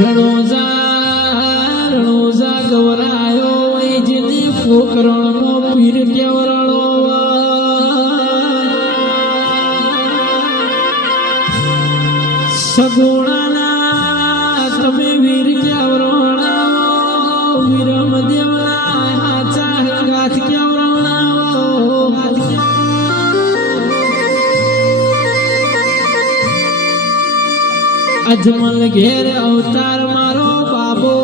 રણોજા ગવરાયો એ જેને પોકરણનો પીર કેવરણો સગુણાના તમે વીર કેવરણાવો વીરમ દેવના હાચા ગાથ કેવરણાવો અજમલ ઘેર અવતાર મારો બાબો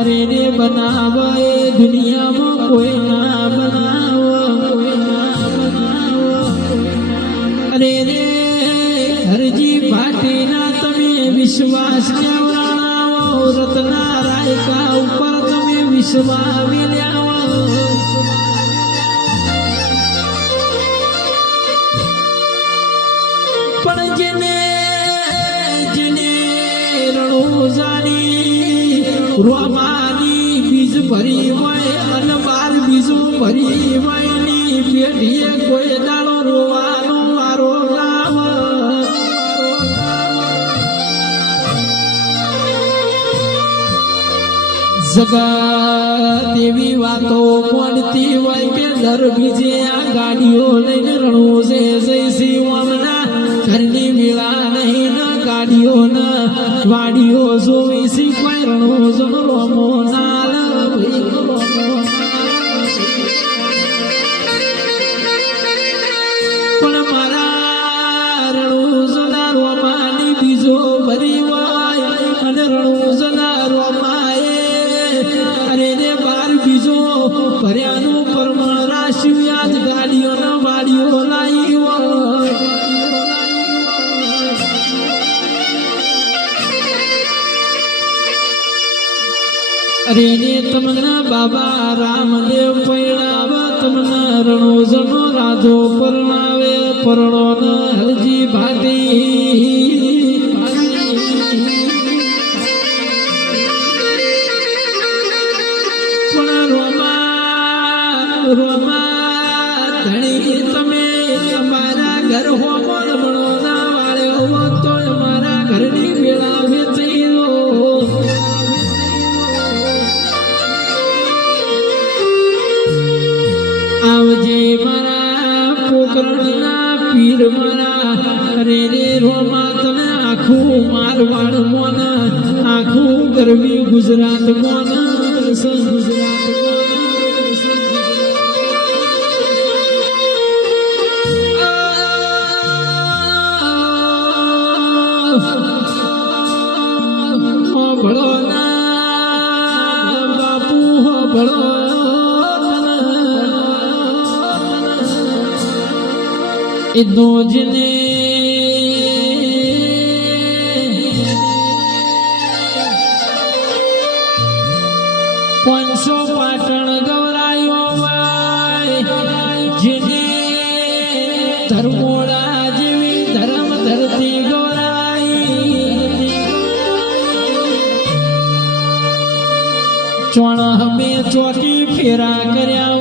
અરે રે બનાવ એ દુનિયામાં કોઈ ના બનાવ અરે રે હરજી ભાટીના તમે વિશ્વાસ કેવરાણાવો રત્ના રાયકા ઉપર તમે વિશ્વાસ મેલ્યાવો પણ જેને રણોજાની રોમાની બીજ ભરી હોય અને બાર બીજો ભરી હોય ની પેઢીએ કોઈ દાડો રોવાનો વારો લાવ જગત એવી વાતો મળતી હોય કે દર બીજે આ ગાડીઓ લઈને રણોજે જઈશી વામના ઘરની મેળા નહીં ના ગાડીઓ ના વાડીઓ જોઈશી કોઈ રણોજો રોમો નાલ પણ મારા રણોજના રોમાની બીજો ભરી હોય અને રણોજના રોમાએ અરે રે બાર બીજો ભર્યાનું પરમણ રાશિ આજ ગાડીઓના વાડીઓ લાવી હોય અરે ને તમને બાબા રામદેવ પૈણાવ તમને રણોજનો રાધો પરણાવે પરણો ન હરજી ભાટી પણ રોમા ધણી તમે અમારા ઘર હોમો રમણો ના વાળ્યો હો તો અમારા ઘરની વેળા વેચી દો આવજે મારા પોકરણના પીર મારા અરે રે રોમા તને આખું મારવાડ મોન આખું ગરવી ગુજરાત મોન ગુજરાત ભળો ના બાપુ ભળો એ દોજને પાંચસો પાટણ ગવરાયો જેને ધર્મોડા જેવી ધર્મ ધરતી ગવરાઈ ચોણ હમે ચોકી ફેરા કર્યા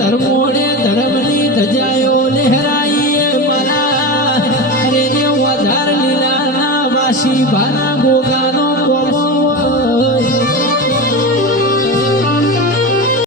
ધર્મોડે ધર્મની ધજાયો લહેરાઈએ મારા અરે ને વધાર લીલાના વાસી ભાના ગોગા